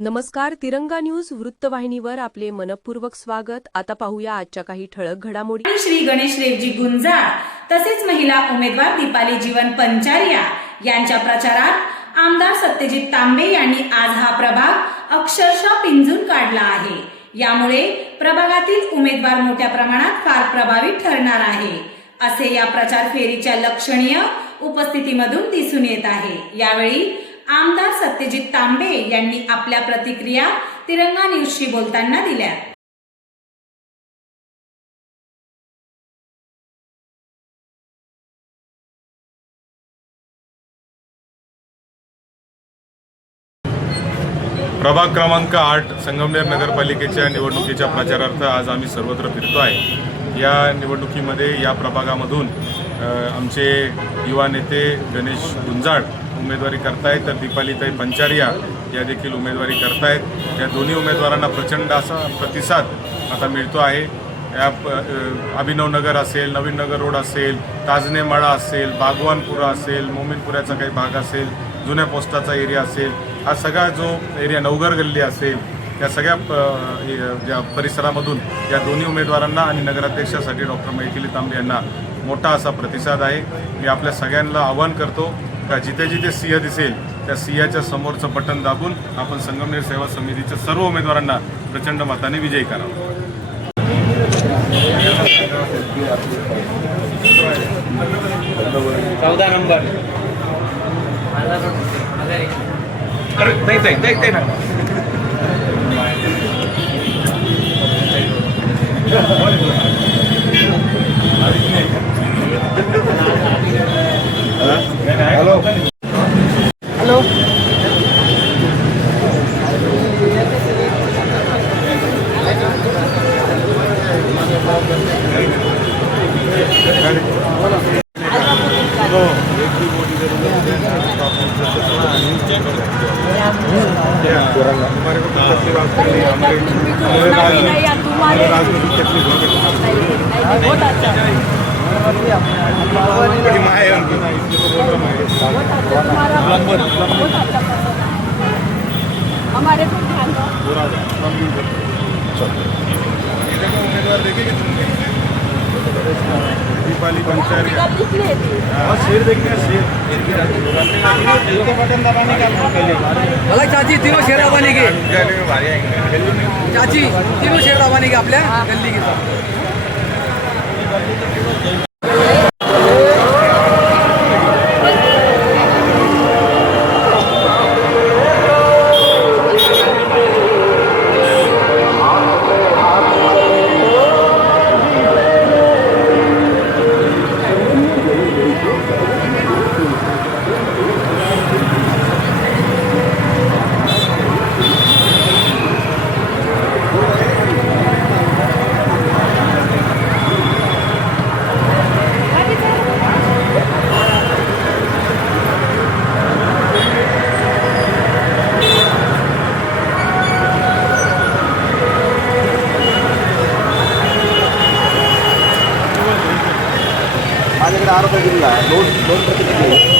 नमस्कार तिरंगा न्यूज वृत्तवाहिनीवर आपले मनपूर्वक स्वागत. आता पाहूया आजच्या काही ठळक घडामोडी. श्री गणेश रेवजी गुंजाळ तसेच महिला उमेदवार दीपाली जीवन पंचारिया यांच्या प्रचारात आमदार सत्यजित तांबे यांनी आज हा प्रभाग अक्षरशः पिंजून काढला आहे. यामुळे प्रभागातील उमेदवार मोठ्या प्रमाणात फार प्रभावी ठरणार आहे. असे या प्रचार फेरीच्या लक्षणीय उपस्थितीमधून दिसून येत आहे. यावेळी आमदार सत्यजित तांबे यांनी आपल्या प्रतिक्रिया तिरंगा न्यूजशी बोलताना दिल्या. प्रभाग क्रमांक आठ संगमनेर नगरपालिकेच्या निवडणुकीच्या प्रचारार्थ आज आम्ही सर्वत्र फिरतो आहे. या निवडणुकीमध्ये या प्रभागामधून आमचे युवा नेते गणेश गुंजाळ उमेदवारी करतायत तर दीपालीताई पंचारिया या देखील उमेदवारी करतायत. या दोन्ही उमेदवारांना प्रचंड असा प्रतिसाद आता मिळतो आहे. या प- अभिनवनगर असेल नवीन नगर रोड असेल ताजनेमाळा असेल बागवानपुरा असेल मोमिनपुऱ्याचा काही भाग असेल जुन्या पोस्टाचा एरिया असेल हा सगळा जो एरिया नवघर गल्ली असेल या सगळ्या प- ज्या परिसरामधून या दोन्ही उमेदवारांना आणि नगराध्यक्षासाठी डॉक्टर मैथिली तांबे यांना मोठा असा प्रतिसाद आहे. मी आपल्या सगळ्यांना आवाहन करतो का जिथे जिथे सिंह दिसेल त्या सिंहाच्या समोरचं बटन दाबून आपण संगमनेर सेवा समितीच्या सर्व उमेदवारांना प्रचंड मताने विजयी करावं. चौदा नंबर. नाही. दबाने के चाची तीनों शेर दबाने के आपल्या. गल्ली के दोन प्रतिक्रिया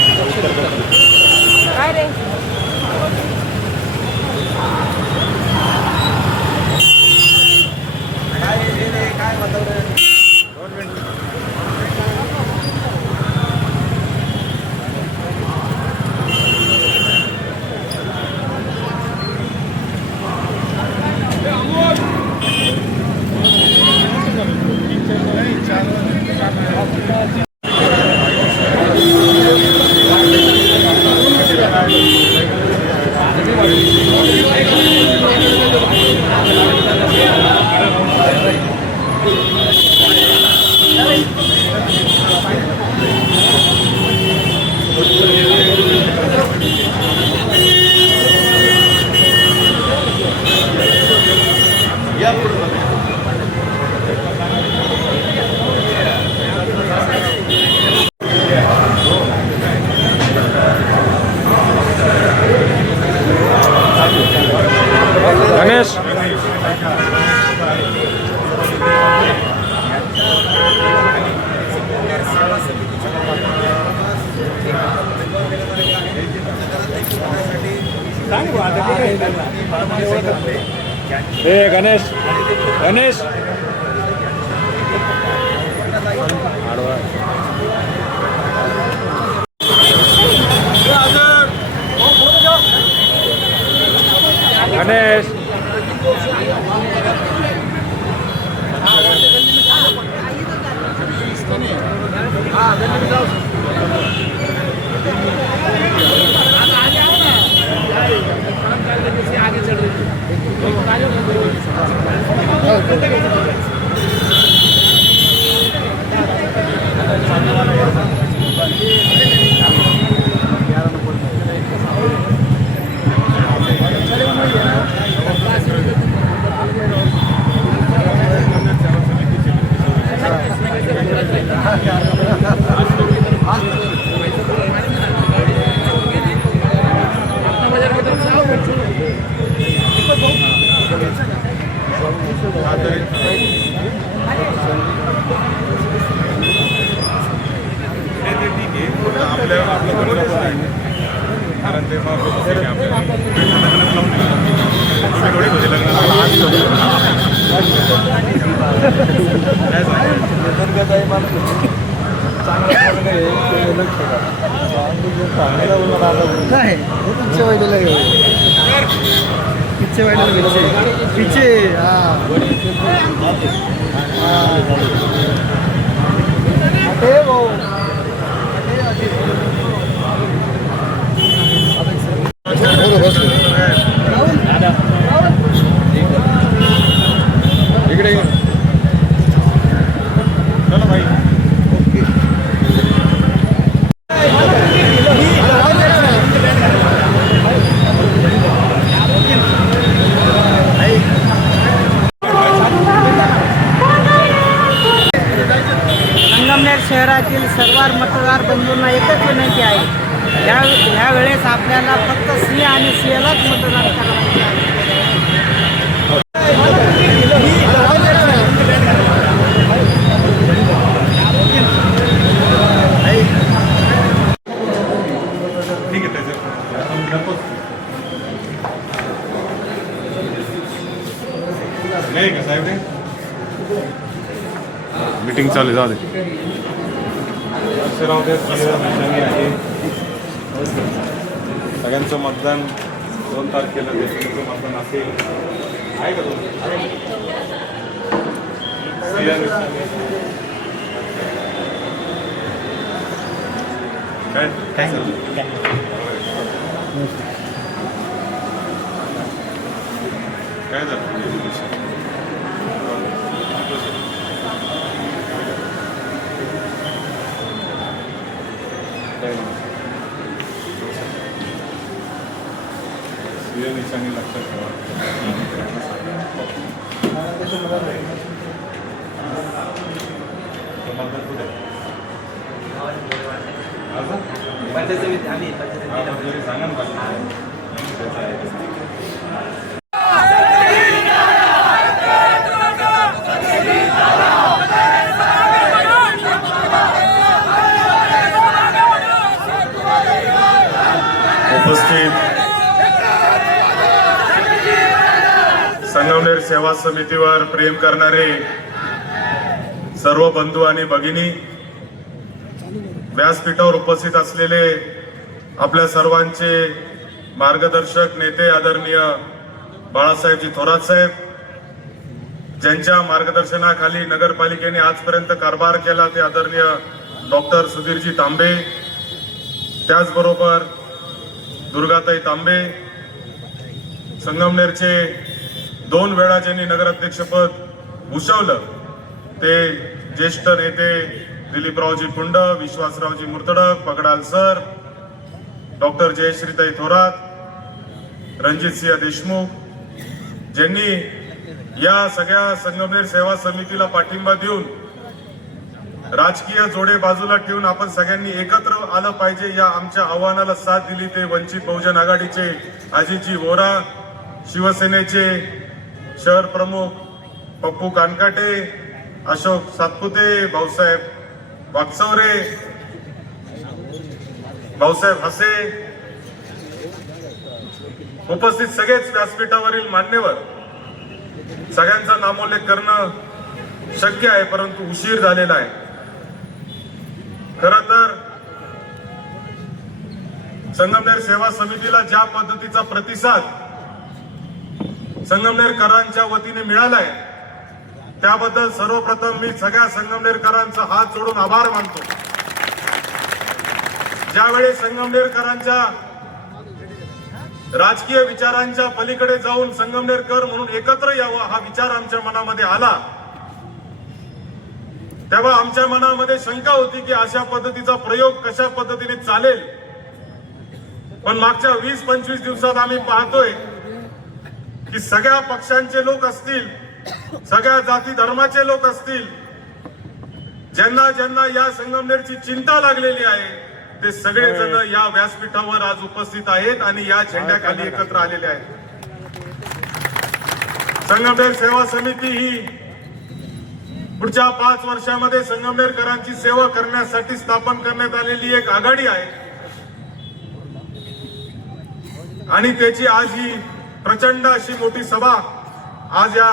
काय पीछे वाइडला लगे पीछे वाइडला पीछे पीछे हाँ हटे वो निशाणी लक्षात ठेवा मतदान कुठे हा, पण तरी सांगा ना बाकी. उपस्थित संगमनेर सेवा समितीवर प्रेम करणारे सर्व बंधू आणि भगिनी व्यासपीठावर उपस्थित असलेले आपल्या सर्वांचे मार्गदर्शक नेते आदरणीय बाळासाहेबजी थोरात साहेब ज्यांच्या मार्गदर्शनाखाली नगरपालिकेने आजपर्यंत कारभार केला ते आदरणीय डॉक्टर सुधीरजी तांबे त्याचबरोबर दुर्गाताई तांबे संगमनेरचे दोन वेळा ज्यांनी नगराध्यक्षपद भूषवलं ते ज्येष्ठ नेते दिलीपरावजी कुंड विश्वासरावजी मुर्तडक पगडाल सर डॉक्टर जयश्रीताई थोरात रणजितसिंह देशमुख ज्यांनी या सगळ्या संगमनेर सेवा समितीला पाठिंबा देऊन राजकीय जोडे बाजूला ठेवून आपण सगळ्यांनी एकत्र आलं पाहिजे या आमच्या आव्हानाला साथ दिली ते वंचित बहुजन आघाडीचे अजितजी वोरा शिवसेनेचे शहर प्रमुख पप्पू कानकाटे अशोक सातपुते भाऊसाहेब वाकचौरे भाऊसाहेब हसे. उपस्थित सगळेच व्यासपीठावरील मान्यवर सगळ्यांचा नामोल्लेख करणं शक्य आहे परंतु उशीर झालेला आहे. खर तर संगमनेर सेवा समितीला ज्या पद्धतीचा प्रतिसाद संगमनेरकरांच्या वतीने मिळालाय. त्याबद्दल सर्वप्रथम मी सगळ्या संगमनेरकरांचा हात जोडून आभार मानतो. ज्यावेळी संगमनेरकरांच्या राजकीय विचारांच्या पलीकडे जाऊन संगमनेरकर म्हणून एकत्र यावं हा विचार आमच्या मनामध्ये आला. तेव्हा आमच्या मनामध्ये शंका होती की अशा पद्धतीचा प्रयोग कशा पद्धतीने चालेल? पण मागच्या वीस पंचवीस दिवसात आम्ही पाहतोय की सगळ्या पक्षांचे लोक असतील सगळ्या जाती धर्माचे लोक असतील ज्यांना ज्यांना या संगमनेरची चिंता लागलेली आहे ते सगळेजण या व्यासपीठावर आज उपस्थित आहेत आणि या झेंड्याखाली एकत्र आलेले आहेत. संगमनेर सेवा समिती ही पुढच्या पाच वर्षामध्ये संगमनेरकरांची सेवा करण्यासाठी स्थापन करण्यात आलेली एक आघाडी आहे. आणि त्याची आज ही प्रचंड अशी मोठी सभा आज या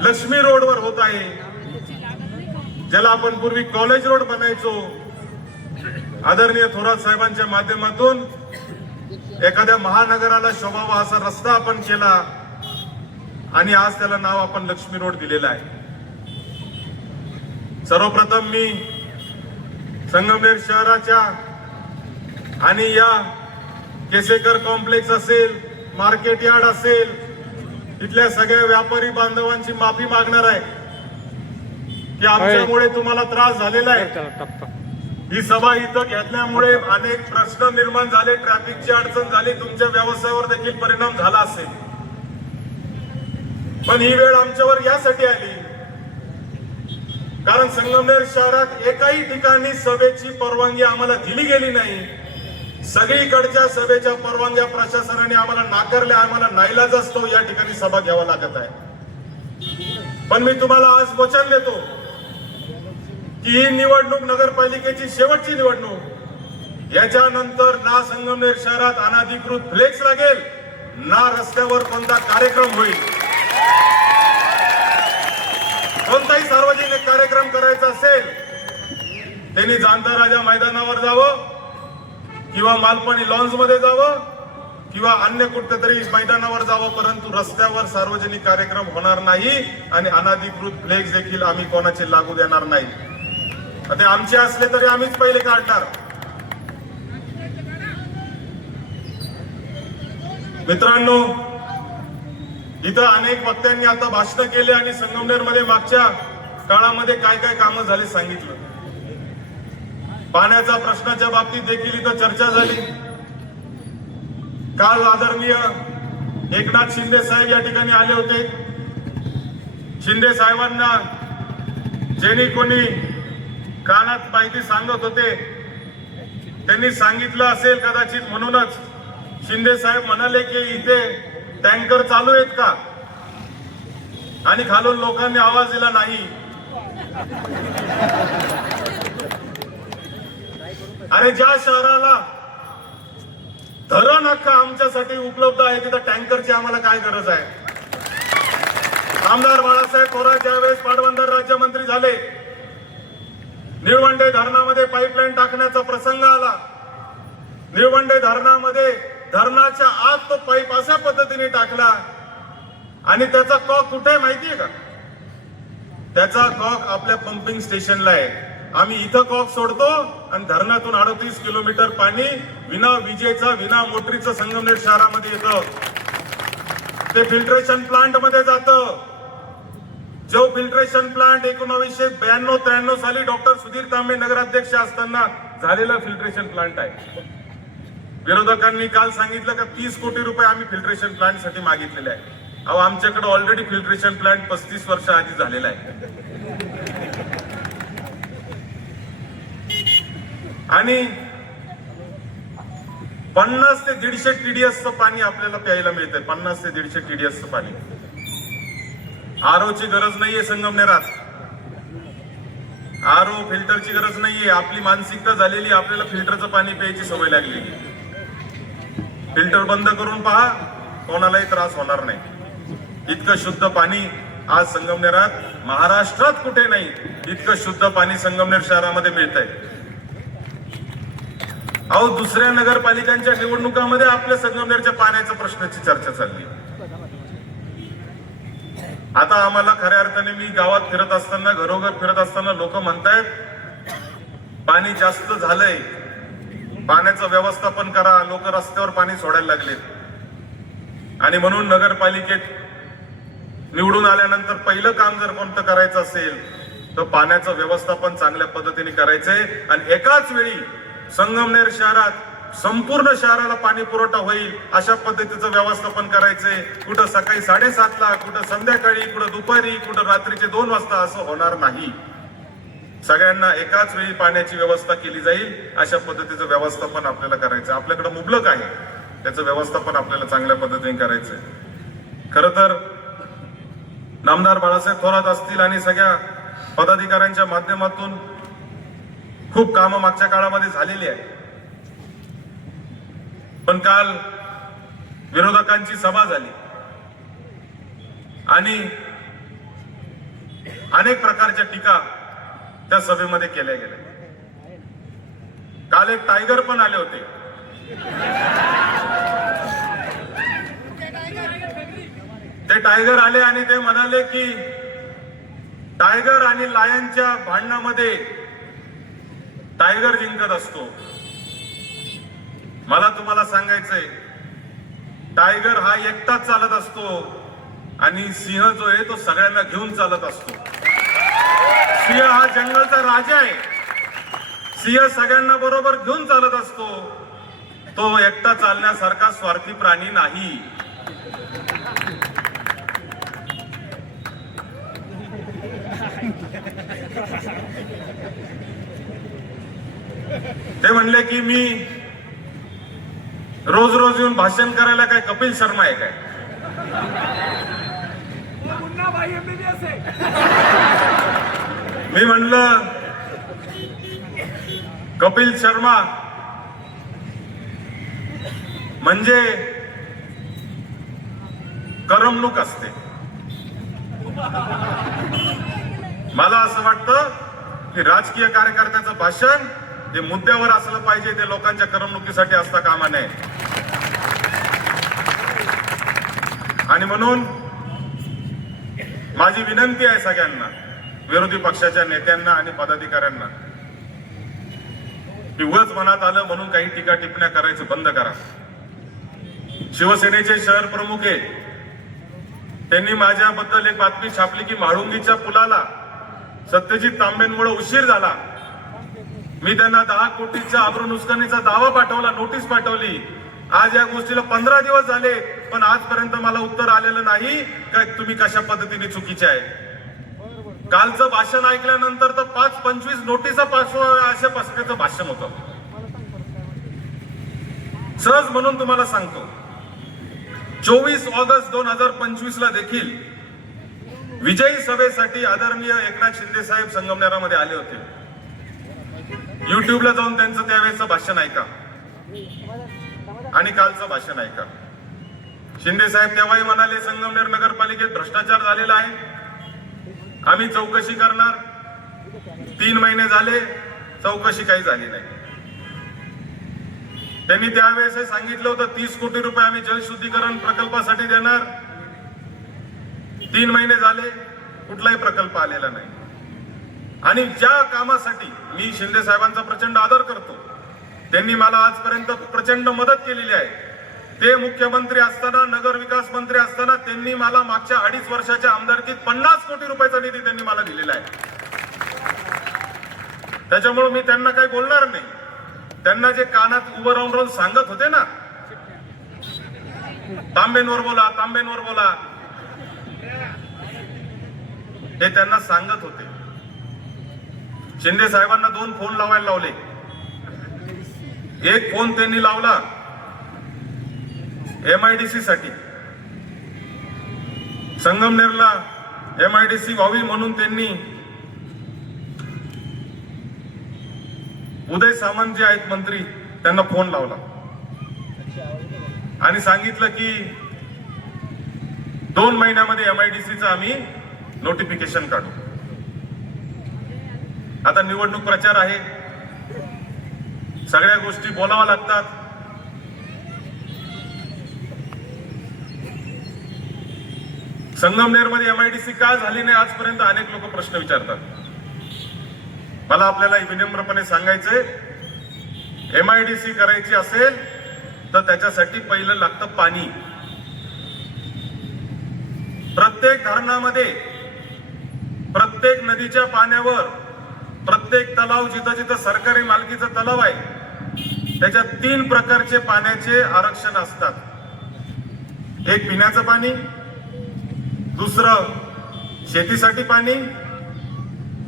लक्ष्मी रोडवर होत आहे. ज्याला आपण पूर्वी कॉलेज रोड बनायचो. आदरणीय थोरात साहेबांच्या माध्यमातून एखाद्या महानगराला शोभावा असा रस्ता आपण केला. आणि आज त्याला नाव आपण लक्ष्मी रोड दिलेलं आहे. सर्वप्रथम मी संगमनेर शहराच्या आणि या केसेकर कॉम्प्लेक्स असेल मार्केट यार्ड असेल इथल्या सगळ्या व्यापारी बांधवांची माफी मागणार आहे. की आमच्यामुळे तुम्हाला त्रास झालेला आहे. ही सभा इथं घेतल्यामुळे अनेक प्रश्न निर्माण झाले ट्रॅफिकची अडचण झाली तुमच्या व्यवसायावर देखील परिणाम झाला असेल. पण ही वेळ आमच्यावर यासाठी आली. कारण संगमनेर शहरात एकाही ठिकाणी सभेची परवानगी आम्हाला दिली गेली नाही. सगळीकडच्या सभेच्या परवानग्या प्रशासनाने आम्हाला नाकारल्या आम्हाला नाईलाज असतो या ठिकाणी सभा घ्यावा लागत आहे. पण मी तुम्हाला आज वचन देतो की ही निवडणूक नगरपालिकेची शेवटची निवडणूक. याच्यानंतर ना संगमनेर शहरात अनाधिकृत फ्लेक्स लागेल ना रस्त्यावर कोणता कार्यक्रम होईल. कोणताही सार्वजनिक कार्यक्रम करायचा असेल त्यांनी जाणता राजा मैदानावर जावं. किंवा मालपाणी लॉन्समध्ये जावं किंवा अन्य कुठेतरी मैदानावर जावं परंतु रस्त्यावर सार्वजनिक कार्यक्रम होणार नाही आणि अनाधिकृत फ्लेक्स देखील आम्ही कोणाचे लागू देणार नाही. ते आमचे असले तरी आम्हीच पहिले काढणार. मित्रांनो इथं अनेक वक्त्यांनी आता भाषण केले आणि संगमनेरमध्ये मागच्या काळामध्ये काय काय कामं झाली सांगितलं. पाण्याच्या प्रश्नाच्या बाबतीत देखील इथं चर्चा झाली. काल आदरणीय एकनाथ शिंदे साहेब या ठिकाणी आले होते. शिंदे साहेबांना ज्यांनी कोणी कानात माहिती सांगत होते त्यांनी सांगितलं असेल कदाचित म्हणूनच शिंदे साहेब म्हणाले की इथे टँकर चालू आहेत का? आणि खालून लोकांनी आवाज दिला नाही. अरे ज्या शहराला धरण हक्क आमच्यासाठी उपलब्ध आहे तिथं टँकरची आम्हाला काय गरज आहे? आमदार बाळासाहेब थोरात ज्यावेळेस पाटबंधारे राज्यमंत्री झाले निळवंडे धरणामध्ये पाईपलाईन टाकण्याचा प्रसंग आला. निळवंडे धरणामध्ये धरणाच्या आत तो पाईप अशा पद्धतीने टाकला. आणि त्याचा कॉक कुठे आहे माहितीये का? त्याचा कॉक आपल्या पंपिंग स्टेशनला आहे. आम्ही इथं कॉक सोडतो आणि धरणातून अडतीस किलोमीटर पाणी विना विजेचा विना मोटरीचं संगमनेर शहरामध्ये येतं. ते फिल्ट्रेशन प्लांटमध्ये जातं. जो फिल्ट्रेशन प्लांट एकोणावीसशे ब्याण्णव त्र्याण्णव साली डॉक्टर सुधीर तांबे नगराध्यक्ष असताना झालेला फिल्ट्रेशन प्लांट आहे. विरोधकांनी काल सांगितलं का तीस कोटी रुपये आम्ही फिल्ट्रेशन प्लांटसाठी मागितलेले आहे. अहो आमच्याकडे ऑलरेडी फिल्ट्रेशन प्लांट पस्तीस वर्ष आधी झालेला आहे. आणि पन्नास ते दीडशे टीडीएसचं पाणी आपल्याला प्यायला मिळतंय. पन्नास ते दीडशे टीडीएसचं पाणी. आरोची गरज नाहीये संगमनेरात. आरो फिल्टरची गरज नाहीये. आपली मानसिकता झालेली आपल्याला फिल्टरचं पाणी प्यायची सवय लागलेली. फिल्टर बंद करून पहा कोणालाही त्रास होणार नाही. इतकं शुद्ध पाणी आज संगमनेरात महाराष्ट्रात कुठे नाही. इतकं शुद्ध पाणी संगमनेर शहरामध्ये मिळत आहे अहो दुसऱ्या नगरपालिकांच्या निवडणुकामध्ये आपल्या संगमनेरच्या पाण्याच्या प्रश्नाची चर्चा चालली. आता आम्हाला खऱ्या अर्थाने मी गावात फिरत असताना घरोघर फिरत असताना लोक म्हणतायत पाणी जास्त झालंय. पाण्याचं व्यवस्थापन करा लोक रस्त्यावर पाणी सोडायला लागलेत. आणि म्हणून नगरपालिकेत निवडून आल्यानंतर पहिलं काम जर कोणतं करायचं असेल तर पाण्याचं व्यवस्थापन चांगल्या पद्धतीने करायचंय. आणि एकाच वेळी संगमनेर शहरात संपूर्ण शहराला पाणी पुरवठा होईल अशा पद्धतीचं व्यवस्थापन करायचंय. कुठं सकाळी साडेसातला कुठं संध्याकाळी कुठं दुपारी कुठं रात्रीचे दोन वाजता असं होणार नाही. सगळ्यांना एकाच वेळी पाण्याची व्यवस्था केली जाईल अशा पद्धतीचं व्यवस्थापन आपल्याला करायचं. आपल्याकडे मुबलक आहे. त्याचं व्यवस्थापन आपल्याला चांगल्या पद्धतीने करायचंय. खर तर नामदार बाळासाहेब थोरात असतील आणि सगळ्या पदाधिकाऱ्यांच्या माध्यमातून खूप कामं मागच्या काळामध्ये झालेली आहे पण काल विरोधकांची सभा झाली. आणि अनेक प्रकारच्या टीका त्या सभेमध्ये केल्या गेल्या. काल एक टायगर पण आले होते. ते टायगर आले आणि ते म्हणाले की टायगर आणि लायनच्या भांडणामध्ये टायगर जिंकत असतो. मला तुम्हाला सांगायचंय टायगर हा एकटाच चालत असतो आणि सिंह जो आहे तो सगळ्यांना घेऊन चालत असतो. सिंह हा जंगलचा राजा आहे. सिंह सगळ्यांना बरोबर घेऊन चालत असतो. तो एकटा चालण्यासारखा स्वार्थी प्राणी नाही. ते म्हणले की मी रोज रोज येऊन भाषण करायला काय कपिल शर्मा आहे काय? मी म्हणलं कपिल शर्मा म्हणजे करमणूक असते. मला असं वाटतं की राजकीय कार्यकर्त्याचं भाषण ते मुद्द्यावर असलं पाहिजे ते लोकांच्या करमणुकीसाठी असता कामा नये. आणि म्हणून माझी विनंती आहे सगळ्यांना विरोधी पक्षाच्या नेत्यांना आणि पदाधिकाऱ्यांना की मनात आलं म्हणून काही टीका टिप्पण्या करायचं बंद करा. शिवसेनेचे शहर प्रमुख आहे त्यांनी माझ्याबद्दल एक बातमी छापली की म्हाळुंगीच्या पुलाला सत्यजित तांबेंमुळे उशीर झाला. मी त्यांना दहा कोटीच्या आबरू दावा पाठवला नोटीस पाठवली. आज या गोष्टीला पंधरा दिवस झाले पण आजपर्यंत मला उत्तर आलेलं नाही का तुम्ही कशा पद्धतीने चुकीचे आहे कालचं भाषण ऐकल्यानंतर तर पाच पंचवीस नोटीस अशा पसकेचं भाषण होत. सहज म्हणून तुम्हाला सांगतो चोवीस ऑगस्ट दोन हजार पंचवीस ला देखील विजयी सभेसाठी आदरणीय एकनाथ शिंदे साहेब संगमनेरामध्ये आले होते. युट्यूबला जाऊन त्यांचं त्यावेळेचं भाषण ऐका. आणि कालचं भाषण ऐका. शिंदे साहेब तेव्हाही म्हणाले संगमनेर नगरपालिकेत भ्रष्टाचार झालेला आहे. आम्ही चौकशी करणार. तीन महिने झाले चौकशी काही झाली नाही. त्यांनी त्यावेळेस सांगितलं होतं तीस कोटी रुपये आम्ही जलशुद्धीकरण प्रकल्पासाठी देणार. तीन महिने झाले कुठलाही प्रकल्प आलेला नाही. आणि ज्या कामासाठी मी शिंदे साहेबांचा प्रचंड आदर करतो त्यांनी मला आजपर्यंत प्रचंड मदत केलेली आहे. ते मुख्यमंत्री असताना नगर विकास मंत्री असताना त्यांनी मला मागच्या अडीच वर्षाच्या आमदारकीत पन्नास कोटी रुपयाचा निधी त्यांनी मला दिलेला आहे. त्याच्यामुळे मी त्यांना काही बोलणार नाही. त्यांना जे कानात उभं राहून राहून सांगत होते ना तांबेंवर बोला तांबेंवर बोला हे त्यांना सांगत होते. शिंदे साहेबांना दोन फोन लावायला लावले. एक फोन त्यांनी लावला एमआयडीसी साठी. संगमनेरला एमआयडीसी व्हावी म्हणून त्यांनी उदय सामंत जे आहेत मंत्री त्यांना फोन लावला. आणि सांगितलं की दोन महिन्यामध्ये एमआयडीसीचं आम्ही नोटिफिकेशन काढू. आता निवडणूक प्रचार आहे. सगळ्या गोष्टी बोलाव्या लागतात. संगमनेरमध्ये एमआयडीसी का झाली नाही आजपर्यंत अनेक लोक प्रश्न विचारतात. मला आपल्याला विनम्रपणे सांगायचंय एमआयडीसी करायची असेल तर त्याच्यासाठी पहिलं लागतं पाणी. प्रत्येक धरणामध्ये प्रत्येक नदीच्या पाण्यावर प्रत्येक तलाव जिथं जिथं सरकारी मालकीचा तलाव आहे त्याच्यात तीन प्रकारचे पाण्याचे आरक्षण असतात. एक पिण्याचं पाणी दुसरं शेतीसाठी पाणी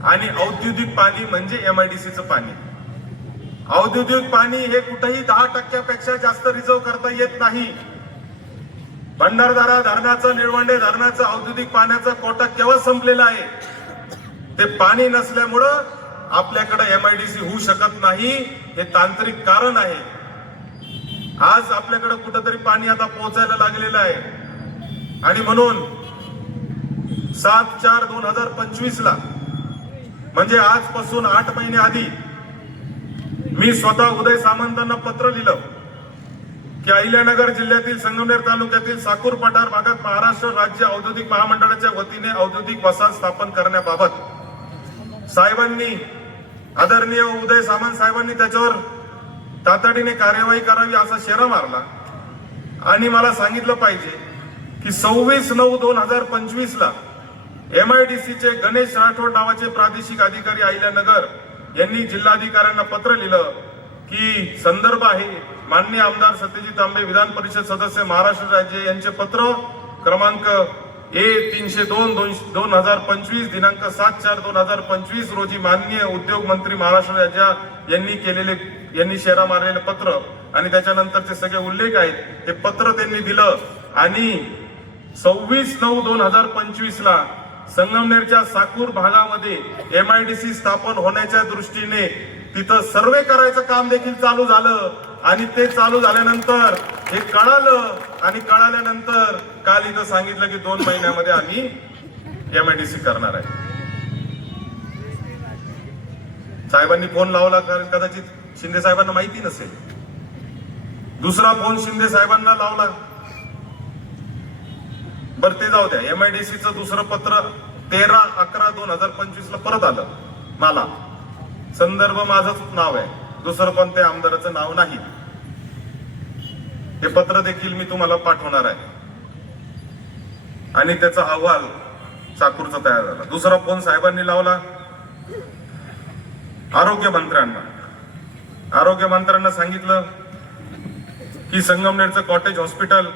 आणि औद्योगिक पाणी म्हणजे एमआयडीसीचं पाणी. औद्योगिक पाणी हे कुठेही दहा टक्क्यापेक्षा जास्त रिझर्व करता येत नाही. भंडारदारा धरणाचं निळवंडे धरणाचं औद्योगिक पाण्याचा कोटा केव्हा संपलेला आहे? ते पाणी नसल्यामुळं आपल्याकडे सी होऊ शकत नाही हे तांत्रिक कारण आहे. आज आपल्याकडे कुठंतरी पाणी आता पोहोचायला लागलेलं आहे. आणि म्हणून सात चार दोन हजार पंचवीस ला म्हणजे आजपासून आठ महिने आधी मी स्वतः उदय सामंतांना पत्र लिहिलं की अहिल्यानगर जिल्ह्यातील संगमनेर तालुक्यातील साकूर पठार भागात महाराष्ट्र राज्य औद्योगिक महामंडळाच्या वतीने औद्योगिक वसाहत स्थापन करण्याबाबत साहेबांनी आदरणीय उदय सामंत साहेबांनी त्याच्यावर तातडीने कार्यवाही करावी असा शेरा मारला. आणि मला सांगितलं पाहिजे की सव्वीस नऊ दोन हजार पंचवीस ला एमआयडीसीचे गणेश राठोड नावाचे प्रादेशिक अधिकारी अहिल्यानगर यांनी जिल्हाधिकाऱ्यांना पत्र लिहिलं की संदर्भ आहे मान्य आमदार सत्यजित आंबे विधान परिषद सदस्य महाराष्ट्र राज्य यांचे पत्र क्रमांक ए तीनशे दोन दोन दोन हजार पंचवीस दिनांक सात चार दोन हजार पंचवीस रोजी माननीय उद्योग मंत्री महाराष्ट्र राज्या यांनी केलेले यांनी शेरा मारलेले पत्र आणि त्याच्यानंतरचे सगळे उल्लेख आहेत हे पत्र त्यांनी दिलं. आणि सव्वीस नऊ दोन हजार पंचवीस ला संगमनेरच्या साकूर भागामध्ये एम आय डी सी स्थापन होण्याच्या दृष्टीने तिथं सर्वे करायचं काम देखील चालू झालं. आणि ते चालू झाल्यानंतर हे कळालं आणि कळाल्यानंतर काल इथं सांगितलं की दोन महिन्यामध्ये आम्ही एमआयडीसी करणार आहे. साहेबांनी फोन लावला कारण कदाचित शिंदे साहेबांना माहिती नसेल. दुसरा फोन शिंदे साहेबांना लावला. बर ते जाऊ द्या. एमआयडीसीच दुसरं पत्र तेरा अकरा दोन हजार पंचवीस ला परत आलं. मला. संदर्भ माझंच नाव आहे. दुसरं पण ते आमदाराचं नाव नाही. हे पत्र देखील मी तुम्हाला पाठवणार आहे. आणि त्याचा अहवाल चाकूरचा तयार झाला. दुसरा फोन साहेबांनी लावला. आरोग्य मंत्र्यांना. आरोग्य मंत्र्यांना सांगितलं की संगमनेरचं कॉटेज हॉस्पिटल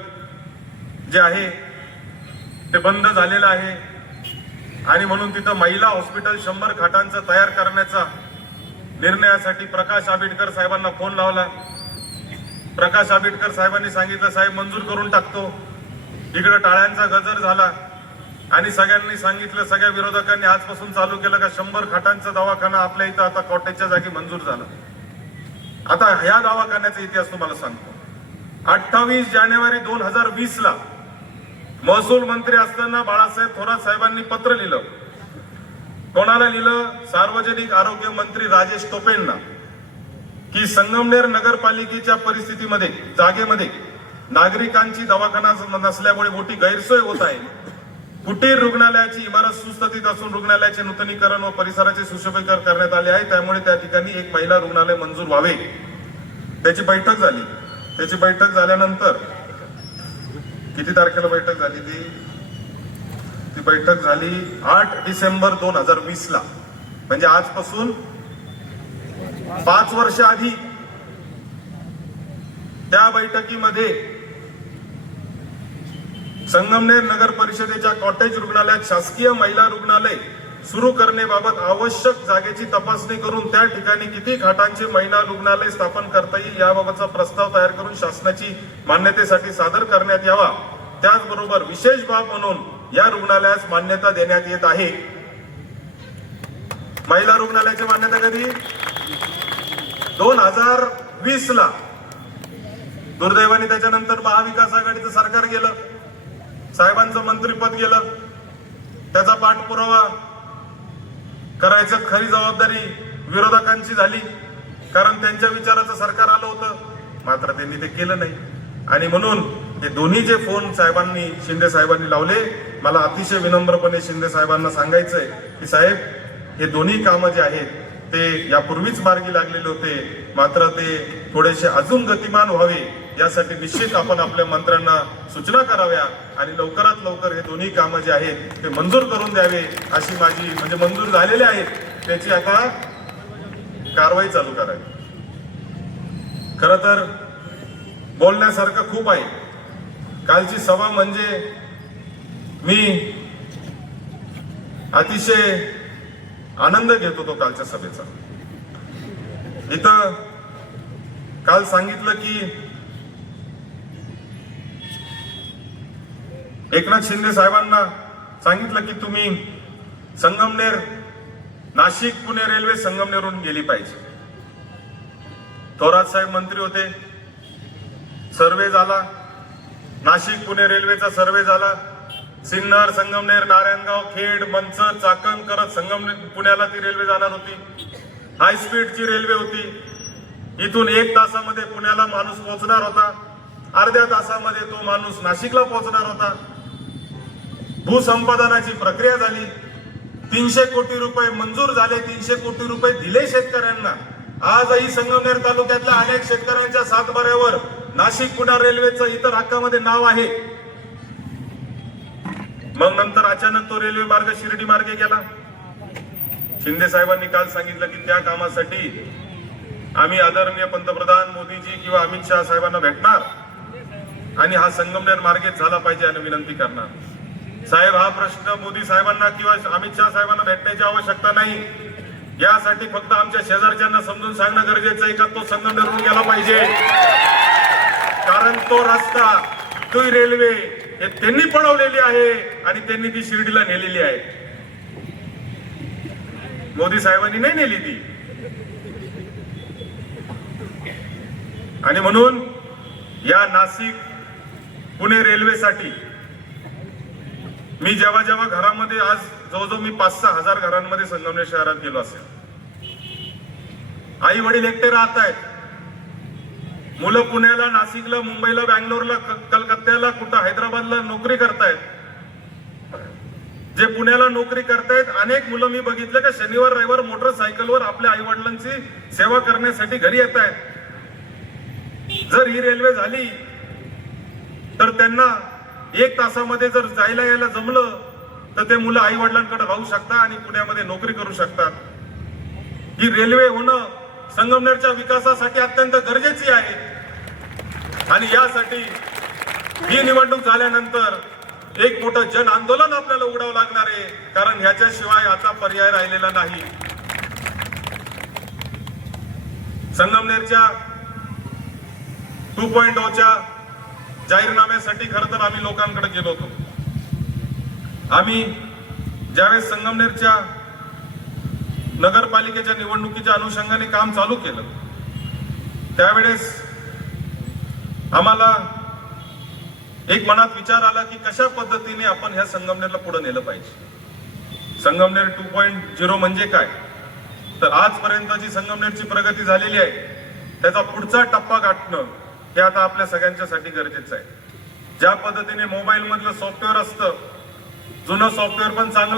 जे आहे ते बंद झालेलं आहे. आणि म्हणून तिथं महिला हॉस्पिटल शंभर खाटांचं तयार करण्याचा निर्णयासाठी प्रकाश आंबेडकर साहेबांना फोन लावला. प्रकाश आंबेडकर साहेबांनी सांगितलं साहेब मंजूर करून टाकतो. इकडं टाळ्यांचा गजर झाला. आणि सगळ्यांनी सांगितलं सगळ्या विरोधकांनी आजपासून चालू केलं का शंभर खाटांचा दवाखाना आपल्या इथं आता कॉटेजच्या जागी मंजूर झाला. आता ह्या दवाखान्याचा इतिहास तुम्हाला सांगतो. अठ्ठावीस जानेवारी दोन हजार वीस ला महसूल मंत्री असताना बाळासाहेब थोरात साहेबांनी पत्र लिहिलं. कोणाला लिहिलं? सार्वजनिक आरोग्य मंत्री राजेश टोपेंना. की संगमनेर नगरपालिकेच्या परिस्थितीमध्ये जागेमध्ये नागरिकांची दवाखाना नसल्यामुळे मोठी गैरसोय होत आहे. कुटीर रुग्णालयाची इमारत सुस्थितीत असून रुग्णालयाचे नूतनीकरण व परिसराचे सुशोभीकरण करण्यात आले आहे त्यामुळे त्या ठिकाणी एक महिला रुग्णालय मंजूर व्हावे. त्याची बैठक झाली. त्याची बैठक झाल्यानंतर किती तारखेला बैठक झाली ती? ती बैठक झाली आठ डिसेंबर दोन हजार वीस ला म्हणजे आजपासून पाच वर्ष आधी त्या बैठकीमध्ये संगमनेर नगर परिषदेच्या कॉटेज रुग्णालयात शासकीय महिला रुग्णालय सुरू करण्याबाबत आवश्यक जागेची तपासणी करून त्या ठिकाणी किती खाटांचे महिला रुग्णालय स्थापन करता येईल याबाबतचा प्रस्ताव तयार करून शासनाची मान्यतेसाठी सादर करण्यात यावा. त्याचबरोबर विशेष बाब म्हणून या रुग्णालयास मान्यता देण्यात येत आहे. महिला रुग्णालयाची मान्यता कधी? दोन हजार वीस ला दुर्दैवाने त्याच्यानंतर महाविकास आघाडीचं सरकार गेलं. साहेबांचं मंत्रीपद गेलं. त्याचा पाठपुरावा करायचं खरी जबाबदारी विरोधकांची झाली. कारण त्यांच्या विचाराचं सरकार आलं होतं. मात्र त्यांनी ते केलं नाही. आणि म्हणून हे दोन्ही जे फोन साहेबांनी शिंदे साहेबांनी लावले मला अतिशय विनम्रपणे शिंदे साहेबांना सांगायचंय की साहेब हे दोन्ही कामं जे आहेत ते यापूर्वीच मार्गी लागलेले होते. मात्र ते थोडेसे अजून गतिमान व्हावे यासाठी निश्चित आपण आपल्या मंत्र्यांना सूचना कराव्या आणि लवकरात लवकर हे दोन्ही कामं जे आहेत ते मंजूर करून द्यावे अशी माझी म्हणजे मंजूर झालेले आहेत त्याची आता कारवाई चालू करावी. खर तर बोलण्यासारखं खूप आहे. कालची सभा म्हणजे मी अतिशय आनंद घेत होतो कालच्या सभेचा. इथं काल सांगितलं की एकनाथ शिंदे साहेबांना सांगितलं की तुम्ही संगमनेर नाशिक पुणे रेल्वे संगमनेरहून गेली पाहिजे. थोरात साहेब मंत्री होते. सर्वे झाला. नाशिक पुणे रेल्वेचा सर्वे झाला. सिन्नर संगमनेर नारायणगाव खेड मंचर चाकण करत संगमनेर पुण्याला ती रेल्वे जाणार होती. हाय स्पीडची रेल्वे होती. इथून एक तासामध्ये पुण्याला माणूस पोहोचणार होता. अर्ध्या तासामध्ये तो माणूस नाशिकला पोहोचणार होता. भूसंपादनाची प्रक्रिया झाली. तीनशे कोटी रुपये मंजूर झाले. तीनशे कोटी रुपये दिले शेतकऱ्यांना. आजही संगमनेर तालुक्यातल्या अनेक शेतकऱ्यांच्या सातबाऱ्यावर नाशिक पुणे रेल्वेचं इतर हक्कामध्ये नाव आहे. मग नंतर अचानक तो रेल्वे मार्ग शिर्डी मार्गे गेला. शिंदे साहेबांनी काल सांगितलं की त्या कामासाठी आम्ही आदरणीय पंतप्रधान मोदीजी किंवा अमित शहा साहेबांना भेटणार आणि हा संगमनेर मार्गेच झाला पाहिजे आणि विनंती करणार. साहेब हा प्रश्न मोदी साहेबांना किंवा अमित शहा साहेबांना भेटण्याची आवश्यकता नाही. यासाठी फक्त आमच्या शेजारच्यांना समजून सांगणं गरजेचं आहे का? तो संगमनेरून गेला पाहिजे. कारण तो रस्ता तो रेल्वे हे त्यांनी पळवलेली आहे आणि त्यांनी ती शिर्डीला नेलेली आहे. मोदी साहेबांनी नाही नेली ती. आणि म्हणून या नाशिक पुणे रेल्वेसाठी मी जेव्हा जेव्हा घरामध्ये आज जवळजवळ मी पाच सहा हजार घरांमध्ये संगमनेर शहरात गेलो असेल. आई वडील एकटे राहत आहेत मुलं पुण्याला नाशिकला मुंबईला बँगलोरला क- कलकत्त्याला कुठं हैदराबादला नोकरी करतायत. जे पुण्याला नोकरी करतायत अनेक मुलं मी बघितलं का शनिवार रविवार मोटरसायकलवर आपल्या आई वडिलांची सेवा करण्यासाठी घरी येत आहेत जर ही रेल्वे झाली तर त्यांना एक तासामध्ये जर जायला यायला जमलं तर ते मुलं आई वडिलांकडे राहू शकतात आणि पुण्यामध्ये नोकरी करू शकतात. ही रेल्वे होणं संगमनेरच्या विकासासाठी अत्यंत गरजेची आहे. आणि यासाठी ही निवडणूक झाल्यानंतर एक मोठं जन आंदोलन आपल्याला उघडावं लागणार आहे कारण ह्याच्याशिवाय आता पर्याय राहिलेला नाही. संगमनेरच्या टू पॉइंट ओच्या जाहीरनाम्यासाठी खरं तर आम्ही लोकांकडे गेलो होतो. आम्ही ज्यावेळेस संगमनेरच्या नगरपालिकेच्या निवडणुकीच्या अनुषंगाने काम चालू केलं. त्यावेळेस आम्हाला एक मनात विचार आला की कशा पद्धतीने आपण ह्या संगमनेरला पुढे नेलं पाहिजे. संगमनेर टू पॉईंट झिरो म्हणजे काय? तर आजपर्यंतची संगमनेरची प्रगती झालेली आहे. त्याचा पुढचा टप्पा गाठणं हे आता आपल्या सगळ्यांच्यासाठी गरजेचं आहे. ज्या पद्धतीने मोबाईल मधलं सॉफ्टवेअर असतं जुनं सॉफ्टवेअर पण चांगलं